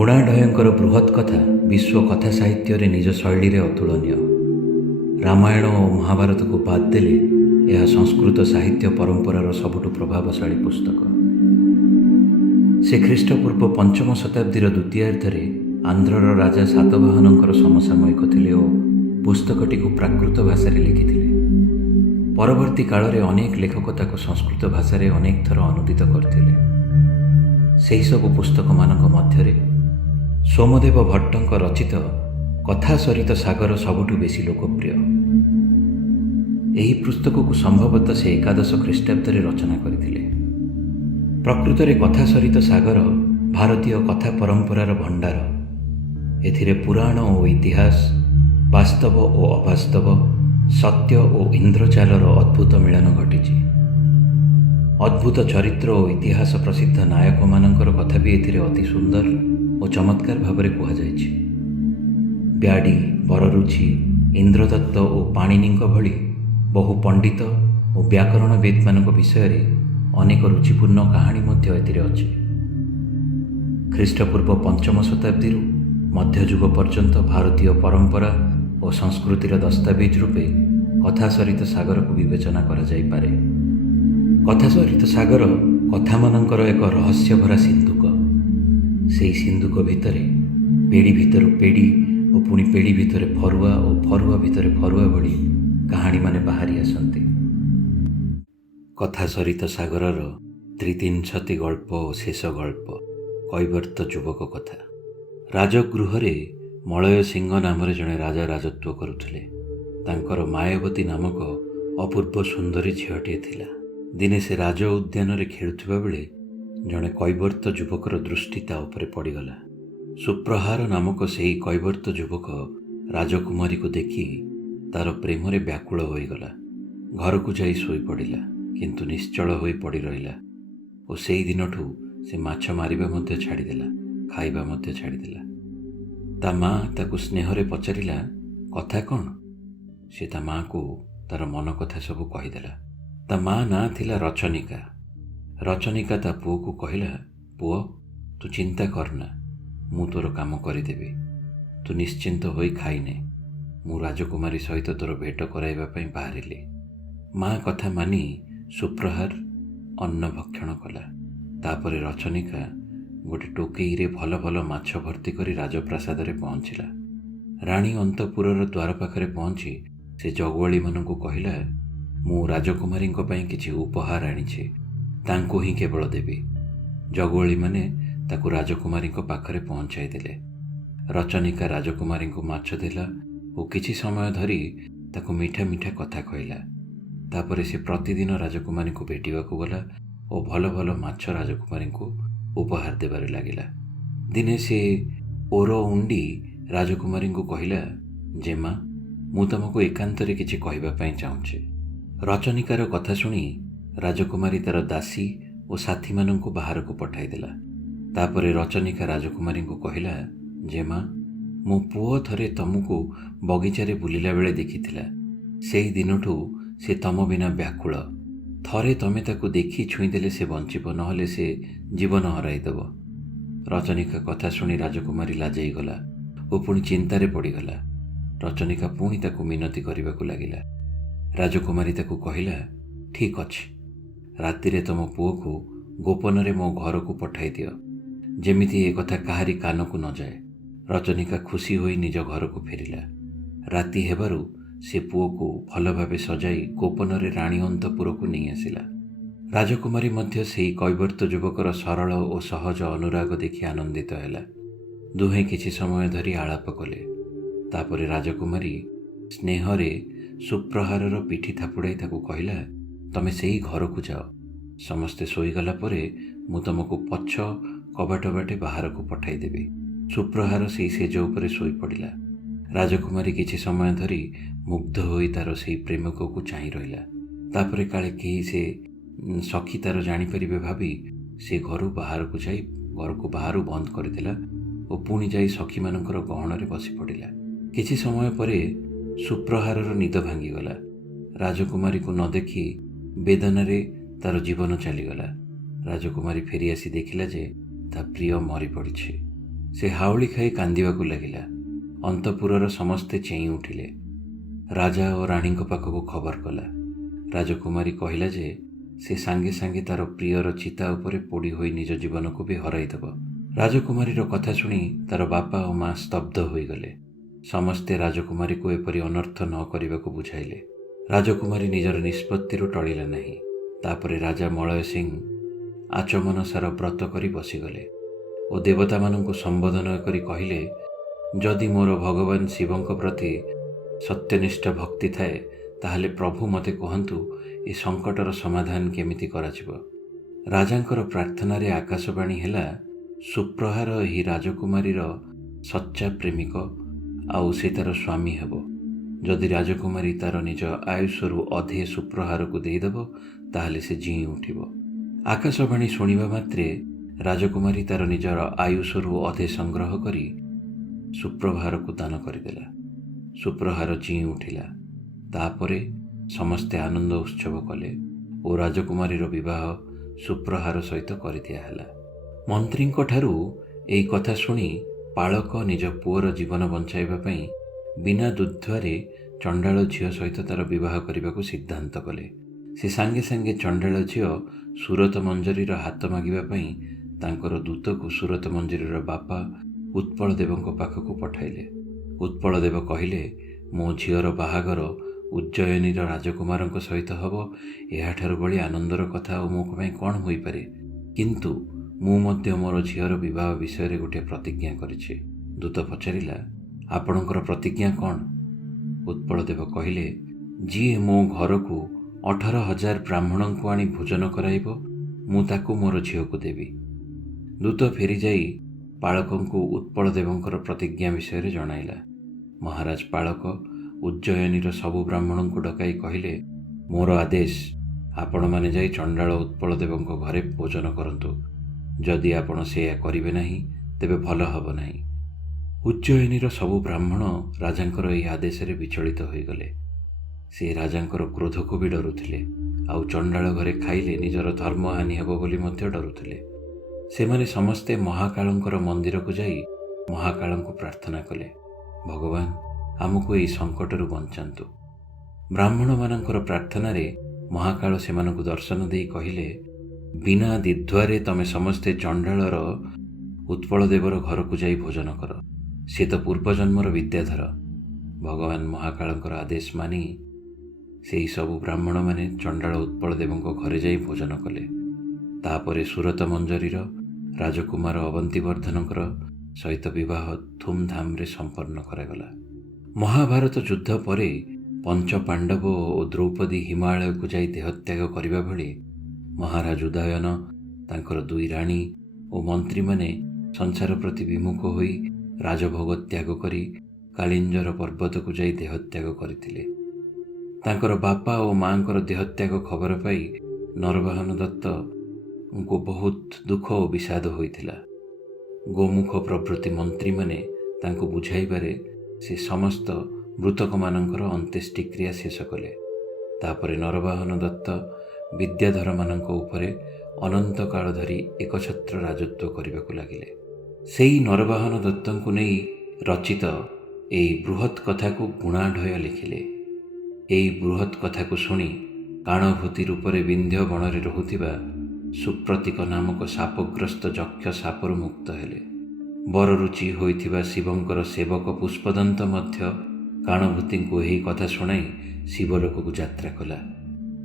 ଗୁଣାଢୟଙ୍କର ବୃହତ୍ କଥା ବିଶ୍ୱ କଥା ସାହିତ୍ୟରେ ନିଜ ଶୈଳୀରେ ଅତୁଳନୀୟ। ରାମାୟଣ ଓ ମହାଭାରତକୁ ବାଦ୍ ଦେଲେ ଏହା ସଂସ୍କୃତ ସାହିତ୍ୟ ପରମ୍ପରାର ସବୁଠୁ ପ୍ରଭାବଶାଳୀ ପୁସ୍ତକ। ସେ ଖ୍ରୀଷ୍ଟପୂର୍ବ 5ମ ଶତାବ୍ଦୀର ଦ୍ୱିତୀୟାର୍ଦ୍ଧରେ ଆନ୍ଧ୍ରର ରାଜା ସାତବାହନଙ୍କର ସମସାମୟିକ ଥିଲେ ଓ ପୁସ୍ତକଟିକୁ ପ୍ରାକୃତ ଭାଷାରେ ଲେଖିଥିଲେ। ପରବର୍ତ୍ତୀ କାଳରେ ଅନେକ ଲେଖକ ତାକୁ ସଂସ୍କୃତ ଭାଷାରେ ଅନେକ ଥର ଅନୁଦିତ କରିଥିଲେ। ସେହିସବୁ ପୁସ୍ତକମାନଙ୍କ ମଧ୍ୟରେ ସୋମଦେବ ଭଟ୍ଟଙ୍କ ରଚିତ କଥା ସରିତ ସାଗର ସବୁଠୁ ବେଶୀ ଲୋକପ୍ରିୟ। ଏହି ପୁସ୍ତକକୁ ସମ୍ଭବତଃ ସେ 11ଶ ଖ୍ରୀଷ୍ଟାବ୍ଦରେ ରଚନା କରିଥିଲେ। ପ୍ରକୃତରେ କଥା ସରିତ ସାଗର ଭାରତୀୟ କଥା ପରମ୍ପରାର ଭଣ୍ଡାର। ଏଥିରେ ପୁରାଣ ଓ ଇତିହାସ, ବାସ୍ତବ ଓ ଅବାସ୍ତବ, ସତ୍ୟ ଓ ଇନ୍ଦ୍ରଚାଲର ଅଦ୍ଭୁତ ମିଳନ ଘଟିଛି। ଅଦ୍ଭୁତ ଚରିତ୍ର ଓ ଇତିହାସ ପ୍ରସିଦ୍ଧ ନାୟକମାନଙ୍କର କଥା ବି ଏଥିରେ ଅତି ସୁନ୍ଦର ଓ ଚମତ୍କାର ଭାବରେ କୁହାଯାଇଛି। ବ୍ୟାଡ଼ି, ବରରୁଚି, ଇନ୍ଦ୍ରଦତ୍ତ ଓ ପାଣିନିଙ୍କ ଭଳି ବହୁ ପଣ୍ଡିତ ଓ ବ୍ୟାକରଣବିଦ୍ମାନଙ୍କ ବିଷୟରେ ଅନେକ ରୁଚିପୂର୍ଣ୍ଣ କାହାଣୀ ମଧ୍ୟ ଏଥିରେ ଅଛି। ଖ୍ରୀଷ୍ଟପୂର୍ବ 5ମ ଶତାବ୍ଦୀରୁ ମଧ୍ୟଯୁଗ ପର୍ଯ୍ୟନ୍ତ ଭାରତୀୟ ପରମ୍ପରା ଓ ସଂସ୍କୃତିର ଦସ୍ତାବିଜ ରୂପେ କଥା ସରିତ ସାଗରକୁ ବିବେଚନା କରାଯାଇପାରେ। କଥା ସରିତ ସାଗର କଥାମାନଙ୍କର ଏକ ରହସ୍ୟଭରା ସିନ୍ଧୁକ। ସେହି ସିନ୍ଧୁକ ଭିତରେ ପେଡ଼ି ଭିତରୁ ପେଡ଼ି ଓ ପୁଣି ପେଡ଼ି ଭିତରେ ଫରୁଆ ଓ ଫରୁଆ ଭିତରେ ଫରୁଆ ଭଳି କାହାଣୀମାନେ ବାହାରି ଆସନ୍ତି। କଥା ସରିତ ସାଗରର ତ୍ରିତିନଛତି ଗଳ୍ପ ଓ ଶେଷ ଗଳ୍ପ କୈବର୍ତ୍ତ ଯୁବକ କଥା। ରାଜଗୃହରେ ମଳୟ ସିଂହ ନାମରେ ଜଣେ ରାଜା ରାଜତ୍ୱ କରୁଥିଲେ। ତାଙ୍କର ମାୟାବତୀ ନାମକ ଅପୂର୍ବ ସୁନ୍ଦରୀ ଝିଅଟିଏ ଥିଲା। ଦିନେ ସେ ରାଜ ଉଦ୍ୟାନରେ ଖେଳୁଥିବା ବେଳେ ଜଣେ କୈବର୍ତ୍ତ ଯୁବକର ଦୃଷ୍ଟି ତା ଉପରେ ପଡ଼ିଗଲା। ସୁପ୍ରହାର ନାମକ ସେହି କୈବର୍ତ୍ତ ଯୁବକ ରାଜକୁମାରୀକୁ ଦେଖି ତାର ପ୍ରେମରେ ବ୍ୟାକୁଳ ହୋଇଗଲା। ଘରକୁ ଯାଇ ଶୋଇପଡ଼ିଲା, କିନ୍ତୁ ନିଶ୍ଚଳ ହୋଇ ପଡ଼ି ରହିଲା ଓ ସେହି ଦିନଠୁ ସେ ମାଛ ମାରିବା ମଧ୍ୟ ଛାଡ଼ିଦେଲା, ଖାଇବା ମଧ୍ୟ ଛାଡ଼ିଦେଲା। ତା ମା ତାକୁ ସ୍ନେହରେ ପଚାରିଲା, କଥା କ'ଣ? ସେ ତା ମାକୁ ତାର ମନ କଥା ସବୁ କହିଦେଲା। ତା ମା ନାଁ ଥିଲା ରଚନିକା। ରଚନିକା ତା ପୁଅକୁ କହିଲା, ପୁଅ, ତୁ ଚିନ୍ତା କରନା, ମୁଁ ତୋର କାମ କରିଦେବି। ତୁ ନିଶ୍ଚିନ୍ତ ହୋଇ ଖାଇନେ। ମୁଁ ରାଜକୁମାରୀ ସହିତ ତୋର ଭେଟ କରାଇବା ପାଇଁ ବାହାରିଲି। ମା କଥା ମାନି ସୁପ୍ରହାର ଅନ୍ନ ଭକ୍ଷଣ କଲା। ତାପରେ ରଚନିକା ଗୋଟେ ଟୋକେଇରେ ଭଲ ଭଲ ମାଛ ଭର୍ତ୍ତି କରି ରାଜପ୍ରାସାଦରେ ପହଞ୍ଚିଲା। ରାଣୀ ଅନ୍ତପୁରର ଦ୍ୱାର ପାଖରେ ପହଞ୍ଚି ସେ ଜଗୁଆଳୀମାନଙ୍କୁ କହିଲା, ମୁଁ ରାଜକୁମାରୀଙ୍କ ପାଇଁ କିଛି ଉପହାର ଆଣିଛି, ତାଙ୍କୁ ହିଁ କେବଳ ଦେବି। ଜଗୁଆଳୀମାନେ ତାକୁ ରାଜକୁମାରୀଙ୍କ ପାଖରେ ପହଞ୍ଚାଇ ଦେଲେ। ରଚନିକା ରାଜକୁମାରୀଙ୍କୁ ମାଛ ଦେଲା ଓ କିଛି ସମୟ ଧରି ତାକୁ ମିଠା ମିଠା କଥା କହିଲା। ତାପରେ ସେ ପ୍ରତିଦିନ ରାଜକୁମାରୀଙ୍କୁ ଭେଟିବାକୁ ଗଲା ଓ ଭଲ ଭଲ ମାଛ ରାଜକୁମାରୀଙ୍କୁ ଉପହାର ଦେବାରେ ଲାଗିଲା। ଦିନେ ସେ ଓର ଉଣ୍ଡି ରାଜକୁମାରୀଙ୍କୁ କହିଲା, ଜେମା, ମୁଁ ତମକୁ ଏକାନ୍ତରେ କିଛି କହିବା ପାଇଁ ଚାହୁଁଛି। ରଚନିକାର କଥା ଶୁଣି ରାଜକୁମାରୀ ତାର ଦାସୀ ଓ ସାଥୀମାନଙ୍କୁ ବାହାରକୁ ପଠାଇଦେଲା। ତାପରେ ରଚନିକା ରାଜକୁମାରୀଙ୍କୁ କହିଲା, ଜେମା, ମୋ ପୁଅ ଥରେ ତମକୁ ବଗିଚାରେ ବୁଲିଲା ବେଳେ ଦେଖିଥିଲା। ସେହି ଦିନଠୁ ସେ ତମ ବିନା ବ୍ୟାକୁଳ। ଥରେ ତମେ ତାକୁ ଦେଖି ଛୁଇଁଦେଲେ ସେ ବଞ୍ଚିବ, ନହେଲେ ସେ ଜୀବନ ହରାଇଦେବ। ରଚନିକା କଥା ଶୁଣି ରାଜକୁମାରୀ ଲାଜେଇଗଲା ଓ ପୁଣି ଚିନ୍ତାରେ ପଡ଼ିଗଲା। ରଚନିକା ପୁଣି ତାକୁ ମିନତି କରିବାକୁ ଲାଗିଲା। ରାଜକୁମାରୀ ତାକୁ କହିଲା, ଠିକ୍ ଅଛି, ରାତିରେ ତମ ପୁଅକୁ ଗୋପନରେ ମୋ ଘରକୁ ପଠାଇ ଦିଅ, ଯେମିତି ଏ କଥା କାହାରି କାନକୁ ନ ଯାଏ। ରଚନିକା ଖୁସି ହୋଇ ନିଜ ଘରକୁ ଫେରିଲା। ରାତି ହେବାରୁ ସେ ପୁଅକୁ ଭଲ ଭାବେ ସଜାଇ ଗୋପନରେ ରାଣୀ ଅନ୍ତପୁରକୁ ନେଇ ଆସିଲା। ରାଜକୁମାରୀ ମଧ୍ୟ ସେହି କୈବର୍ତ୍ତ ଯୁବକର ସରଳ ଓ ସହଜ ଅନୁରାଗ ଦେଖି ଆନନ୍ଦିତ ହେଲା। ଦୁହେଁ କିଛି ସମୟ ଧରି ଆଳାପ କଲେ। ତାପରେ ରାଜକୁମାରୀ ସ୍ନେହରେ ସୁପ୍ରହାରର ପିଠି ଥାପୁଡ଼ାଇ ତାକୁ କହିଲା, ତମେ ସେହି ଘରକୁ ଯାଅ। ସମସ୍ତେ ଶୋଇଗଲା ପରେ ମୁଁ ତମକୁ ପଛ କବାଟ ବାଟେ ବାହାରକୁ ପଠାଇଦେବି। ସୁପ୍ରହାର ସେହି ସେଜ ଉପରେ ଶୋଇପଡ଼ିଲା। ରାଜକୁମାରୀ କିଛି ସମୟ ଧରି ମୁଗ୍ଧ ହୋଇ ତାର ସେହି ପ୍ରେମିକକୁ ଚାହିଁ ରହିଲା। ତାପରେ କାଳେ କେହି ସେ ସଖୀ ତାର ଜାଣିପାରିବେ ଭାବି ସେ ଘରକୁ ବାହାରୁ ବନ୍ଦ କରିଦେଲା ଓ ପୁଣି ଯାଇ ସଖୀମାନଙ୍କର ଗହଣରେ ବସି ପଡ଼ିଲା। କିଛି ସମୟ ପରେ ସୁପ୍ରହାରର ନିଦ ଭାଙ୍ଗିଗଲା। ରାଜକୁମାରୀକୁ ନ ଦେଖି ବେଦନାରେ ତାର ଜୀବନ ଚାଲିଗଲା। ରାଜକୁମାରୀ ଫେରିଆସି ଦେଖିଲା ଯେ ତା ପ୍ରିୟ ମରିପଡ଼ିଛି। ସେ ହାଉଳି ଖାଇ କାନ୍ଦିବାକୁ ଲାଗିଲା। ଅନ୍ତଃପୁରର ସମସ୍ତେ ଚେଇଁ ଉଠିଲେ। ରାଜା ଓ ରାଣୀଙ୍କ ପାଖକୁ ଖବର କଲା। ରାଜକୁମାରୀ କହିଲା ଯେ ସେ ସାଙ୍ଗେ ସାଙ୍ଗେ ତାର ପ୍ରିୟର ଚିତା ଉପରେ ପୋଡ଼ି ହୋଇ ନିଜ ଜୀବନକୁ ବି ହରାଇଦେବ। ରାଜକୁମାରୀର କଥା ଶୁଣି ତାର ବାପା ଓ ମା ସ୍ତବ୍ଧ ହୋଇଗଲେ। ସମସ୍ତେ ରାଜକୁମାରୀକୁ ଏପରି ଅନର୍ଥ ନ କରିବାକୁ ବୁଝାଇଲେ। ରାଜକୁମାରୀ ନିଜର ନିଷ୍ପତ୍ତିରୁ ଟଳିଲା ନାହିଁ। ତାପରେ ରାଜା ମଳୟ ସିଂ ଆଚମନସାର ବ୍ରତ କରି ବସିଗଲେ ଓ ଦେବତାମାନଙ୍କୁ ସମ୍ବୋଧନ କରି କହିଲେ, ଯଦି ମୋର ଭଗବାନ ଶିବଙ୍କ ପ୍ରତି ସତ୍ୟନିଷ୍ଠ ଭକ୍ତି ଥାଏ ତାହେଲେ ପ୍ରଭୁ ମୋତେ କୁହନ୍ତୁ ଏ ସଙ୍କଟର ସମାଧାନ କେମିତି କରାଯିବ। ରାଜାଙ୍କର ପ୍ରାର୍ଥନାରେ ଆକାଶବାଣୀ ହେଲା, ସୁପ୍ରହାର ଏହି ରାଜକୁମାରୀର ସଚ୍ଚା ପ୍ରେମିକ ଆଉ ସେ ତାର ସ୍ୱାମୀ ହେବ। ଯଦି ରାଜକୁମାରୀ ତାର ନିଜ ଆୟୁଷରୁ ଅଧେ ସୁପ୍ରହାରକୁ ଦେଇଦେବ ତାହେଲେ ସେ ଜୀଇଁ ଉଠିବ। ଆକାଶବାଣୀ ଶୁଣିବା ମାତ୍ରେ ରାଜକୁମାରୀ ତାର ନିଜର ଆୟୁଷରୁ ଅଧେ ସଂଗ୍ରହ କରି ସୁପ୍ରଭାରକୁ ଦାନ କରିଦେଲା। ସୁପ୍ରହାର ଜୀଇଁ ଉଠିଲା। ତାପରେ ସମସ୍ତେ ଆନନ୍ଦ ଉତ୍ସବ କଲେ ଓ ରାଜକୁମାରୀର ବିବାହ ସୁପ୍ରହାର ସହିତ କରିଦିଆହେଲା। ମନ୍ତ୍ରୀଙ୍କ ଠାରୁ ଏହି କଥା ଶୁଣି ପାଳକ ନିଜ ପୁଅର ଜୀବନ ବଞ୍ଚାଇବା ପାଇଁ ବିନା ଦୁଧ୍ୱରେ ଚଣ୍ଡାଳ ଝିଅ ସହିତ ତାର ବିବାହ କରିବାକୁ ସିଦ୍ଧାନ୍ତ କଲେ। ସେ ସାଙ୍ଗେ ସାଙ୍ଗେ ଚଣ୍ଡାଳ ଝିଅ ସୁରତ ମଞ୍ଜରୀର ହାତ ମାଗିବା ପାଇଁ ତାଙ୍କର ଦୂତକୁ ସୁରତ ମଞ୍ଜରୀର ବାପା ଉତ୍ପଳ ଦେବଙ୍କ ପାଖକୁ ପଠାଇଲେ। ଉତ୍ପଳ ଦେବ କହିଲେ, ମୋ ଝିଅର ବାହାଘର ଉଜ୍ଜୟିନୀର ରାଜକୁମାରଙ୍କ ସହିତ ହେବ, ଏହାଠାରୁ ବଳି ଆନନ୍ଦର କଥା ଆଉ ମୋ ପାଇଁ କ'ଣ ହୋଇପାରେ। କିନ୍ତୁ ମୁଁ ମଧ୍ୟ ମୋର ଝିଅର ବିବାହ ବିଷୟରେ ଗୋଟିଏ ପ୍ରତିଜ୍ଞା କରିଛି। ଦୂତ ପଚାରିଲା, ଆପଣଙ୍କର ପ୍ରତିଜ୍ଞା କ'ଣ? ଉତ୍ପଳ ଦେବ କହିଲେ, ଯିଏ ମୋ ଘରକୁ 18,000 ବ୍ରାହ୍ମଣଙ୍କୁ ଆଣି ଭୋଜନ କରାଇବ ମୁଁ ତାକୁ ମୋର ଝିଅକୁ ଦେବି। ଦୂତ ଫେରିଯାଇ ପାଳକଙ୍କୁ ଉତ୍ପଳ ଦେବଙ୍କର ପ୍ରତିଜ୍ଞା ବିଷୟରେ ଜଣାଇଲା। ମହାରାଜ ପାଳକ ଉଜ୍ଜୟିନୀର ସବୁ ବ୍ରାହ୍ମଣଙ୍କୁ ଡକାଇ କହିଲେ, ମୋର ଆଦେଶ, ଆପଣମାନେ ଯାଇ ଚଣ୍ଡାଳ ଉତ୍ପଳ ଦେବଙ୍କ ଘରେ ଭୋଜନ କରନ୍ତୁ। ଯଦି ଆପଣ ସେୟା କରିବେ ନାହିଁ ତେବେ ଭଲ ହେବ ନାହିଁ। ଉଜ୍ଜୟିନୀର ସବୁ ବ୍ରାହ୍ମଣ ରାଜାଙ୍କର ଏହି ଆଦେଶରେ ବିଚଳିତ ହୋଇଗଲେ। ସେ ରାଜାଙ୍କର କ୍ରୋଧକୁ ବି ଡରୁଥିଲେ ଆଉ ଚଣ୍ଡାଳ ଘରେ ଖାଇଲେ ନିଜର ଧର୍ମହାନି ହେବ ବୋଲି ମଧ୍ୟ ଡରୁଥିଲେ। ସେମାନେ ସମସ୍ତେ ମହାକାଳଙ୍କର ମନ୍ଦିରକୁ ଯାଇ ମହାକାଳଙ୍କୁ ପ୍ରାର୍ଥନା କଲେ, ଭଗବାନ ଆମକୁ ଏହି ସଙ୍କଟରୁ ବଞ୍ଚାନ୍ତୁ। ବ୍ରାହ୍ମଣମାନଙ୍କର ପ୍ରାର୍ଥନାରେ ମହାକାଳ ସେମାନଙ୍କୁ ଦର୍ଶନ ଦେଇ କହିଲେ, ବିନା ଦ୍ୱିଧ୍ୱରେ ତମେ ସମସ୍ତେ ଚଣ୍ଡାଳର ଉତ୍ପଳ ଦେବର ଘରକୁ ଯାଇ ଭୋଜନ କର। ସେ ତ ପୂର୍ବଜନ୍ମର ବିଦ୍ୟାଧର। ଭଗବାନ ମହାକାଳଙ୍କର ଆଦେଶ ମାନି ସେହି ସବୁ ବ୍ରାହ୍ମଣମାନେ ଚଣ୍ଡାଳ ଉତ୍ପଳ ଦେବଙ୍କ ଘରେ ଯାଇ ଭୋଜନ କଲେ। ତାପରେ ସୁରତ ମଞ୍ଜରୀର ରାଜକୁମାର ଅବନ୍ତିବର୍ଦ୍ଧନଙ୍କର ସହିତ ବିବାହ ଧୁମ୍ଧାମ୍ରେ ସମ୍ପନ୍ନ କରାଗଲା। ମହାଭାରତ ଯୁଦ୍ଧ ପରେ ପଞ୍ଚ ପାଣ୍ଡବ ଓ ଦ୍ରୌପଦୀ ହିମାଳୟକୁ ଯାଇ ଦେହତ୍ୟାଗ କରିବା ବେଳେ ମହାରାଜ ଉଦୟନ, ତାଙ୍କର 2 ରାଣୀ ଓ ମନ୍ତ୍ରୀମାନେ ସଂସାର ପ୍ରତି ବିମୁଖ ହୋଇ ରାଜଭୋଗ ତ୍ୟାଗ କରି କାଳିଞ୍ଜର ପର୍ବତକୁ ଯାଇ ଦେହତ୍ୟାଗ କରିଥିଲେ। ତାଙ୍କର ବାପା ଓ ମାଙ୍କର ଦେହତ୍ୟାଗ ଖବର ପାଇ ନରବାହନ ଦତ୍ତଙ୍କୁ ବହୁତ ଦୁଃଖ ଓ ବିଷାଦ ହୋଇଥିଲା। ଗୋମୁଖ ପ୍ରଭୃତି ମନ୍ତ୍ରୀମାନେ ତାଙ୍କୁ ବୁଝାଇବାରେ ସେ ସମସ୍ତ ମୃତକମାନଙ୍କର ଅନ୍ତ୍ୟେଷ୍ଟିକ୍ରିୟା ଶେଷ କଲେ। ତାପରେ ନରବାହନ ଦତ୍ତ ବିଦ୍ୟାଧରମାନଙ୍କ ଉପରେ ଅନନ୍ତ କାଳ ଧରି ଏକଛତ୍ର ରାଜତ୍ୱ କରିବାକୁ ଲାଗିଲେ। ସେହି ନରବାହନ ଦତ୍ତଙ୍କୁ ନେଇ ରଚିତ ଏହି ବୃହତ୍ କଥାକୁ ଗୁଣାଢୟ ଲେଖିଲେ। ଏହି ବୃହତ୍ କଥାକୁ ଶୁଣି କାଣଭୂତି ରୂପରେ ବିନ୍ଧ୍ୟ ବଣରେ ରହୁଥିବା ସୁପ୍ରତୀକ ନାମକ ସାପଗ୍ରସ୍ତ ଯକ୍ଷ ସାପରୁ ମୁକ୍ତ ହେଲେ। ବରରୁଚି ହୋଇଥିବା ଶିବଙ୍କର ସେବକ ପୁଷ୍ପଦନ୍ତ ମଧ୍ୟ କାଣଭୂତିଙ୍କୁ ଏହି କଥା ଶୁଣାଇ ଶିବଲୋକକୁ ଯାତ୍ରା କଲା।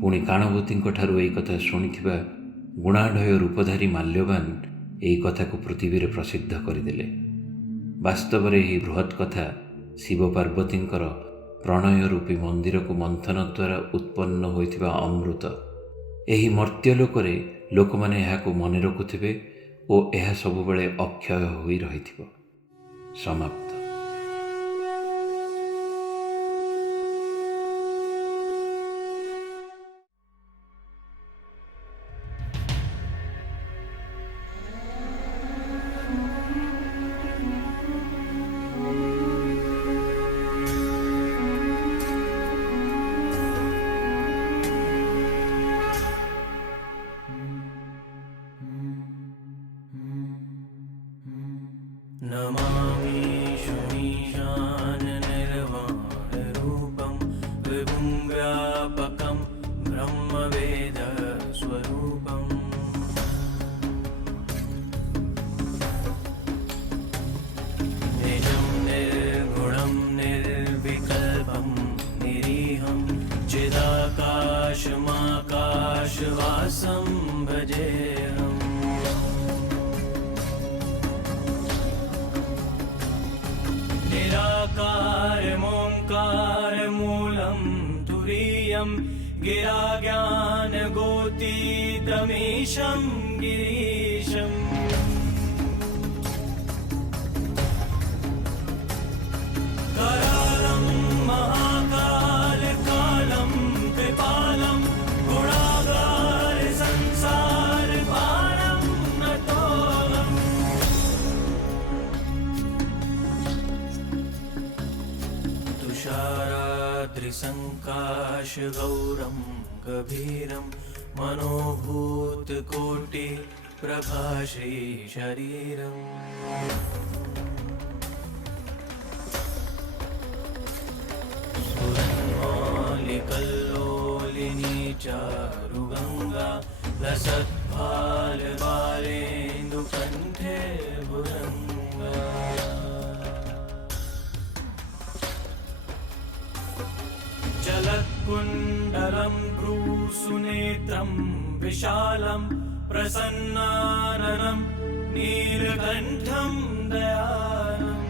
ପୁଣି କାଣଭୂତିଙ୍କ ଠାରୁ ଏହି କଥା ଶୁଣିଥିବା ଗୁଣାଢୟ ରୂପଧାରୀ ମାଲ୍ୟବାନ ଏହି କଥାକୁ ପୃଥିବୀରେ ପ୍ରସିଦ୍ଧ କରିଦେଲେ। ବାସ୍ତବରେ ଏହି ବୃହତ୍ କଥା ଶିବ ପାର୍ବତୀଙ୍କର ପ୍ରଣୟ ରୂପୀ ମନ୍ଦିରକୁ ମନ୍ଥନ ଦ୍ୱାରା ଉତ୍ପନ୍ନ ହୋଇଥିବା ଅମୃତ। ଏହି ମର୍ତ୍ତ୍ୟଲୋକରେ ଲୋକମାନେ ଏହାକୁ ମନେ ରଖୁଥିବେ ଓ ଏହା ସବୁବେଳେ ଅକ୍ଷୟ ହୋଇ ରହିଥିବ। ସମାପ୍ତ। नमामीशु ईशान निर्वाणरूपं विभुं व्यापकं ब्रह्मवेदस्वरूपम् निजं निर्गुणं निर्विकल्पं निरीहं चिदाकाशमाकाशवासं भजेऽहम् निराकारमोङ्कारमूलं तुरीयं गिराज्ञानगोतीतमीशं गिरीशम् करालं महाकालकालं कृपालं गुणागार संसारपारं नतोऽहम् तुषाराद्रिसङ्काशगौरं गभीरं मनोभूतकोटिप्रभाश्री शरीरम् कल्लोलिनी चारुगङ्गा लसत्फालबालेन्दुकण्ठे भुरङ्गा जलत्कुण्डलं भ्रूसुनेत्रं विशालं प्रसन्नाननं नीलकण्ठं दयालम्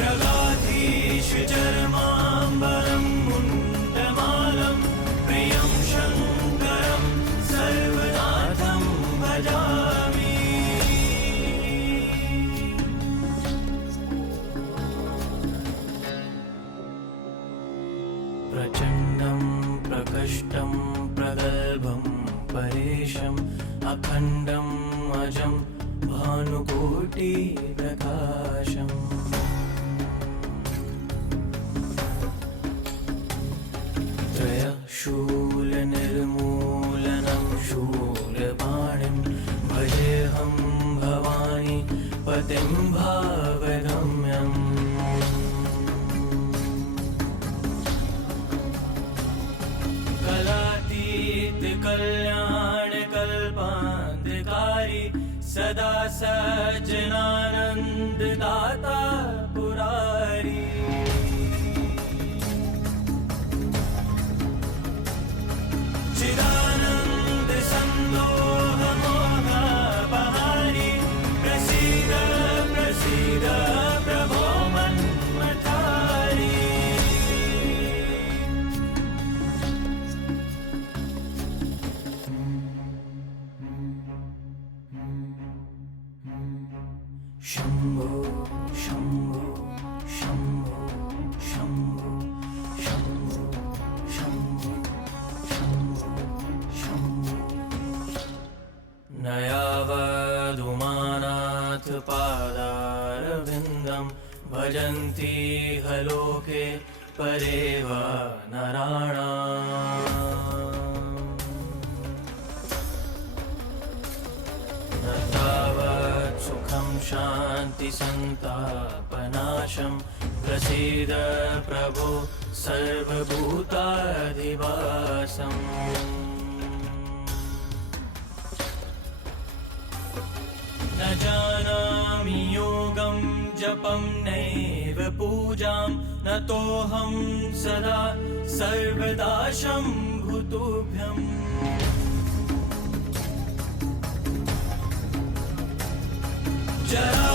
मृगाधीश चर्माम्बरं मुण्डमालं प्रियं शङ्करं सर्वनाथं भजामि प्रचण्डं प्रकष्टं प्रगल्भं परेशम् अखण्डम् अजं भानुकोटिप्रकाशम् शूलनिर्मूलनं शूलपाणिं भजेऽहं भवानी पतिं भावगम्यम् कलातीत कल्याणकल्पान्धकारी सदा सज्जनानन्ददाता पुरारी चिदानन्द सन्दोह मोहबहारी प्रसीद प्रसीद प्रभो मन्मथारी शम्भो शम्भो शम्भो शम्भो शम्भो शम्भो नयावधुमानाथ पादारविन्दं भजन्ति हलोके परेव नराणाम् न तावत् सुखं शान्ति सन्तापनाशं प्रसीद प्रभो सर्वभूताधिवासम् न जानामि योगं जपं नैव पूजां नतोऽहं सदा सर्वदा शम्भुतुभ्यम् जरा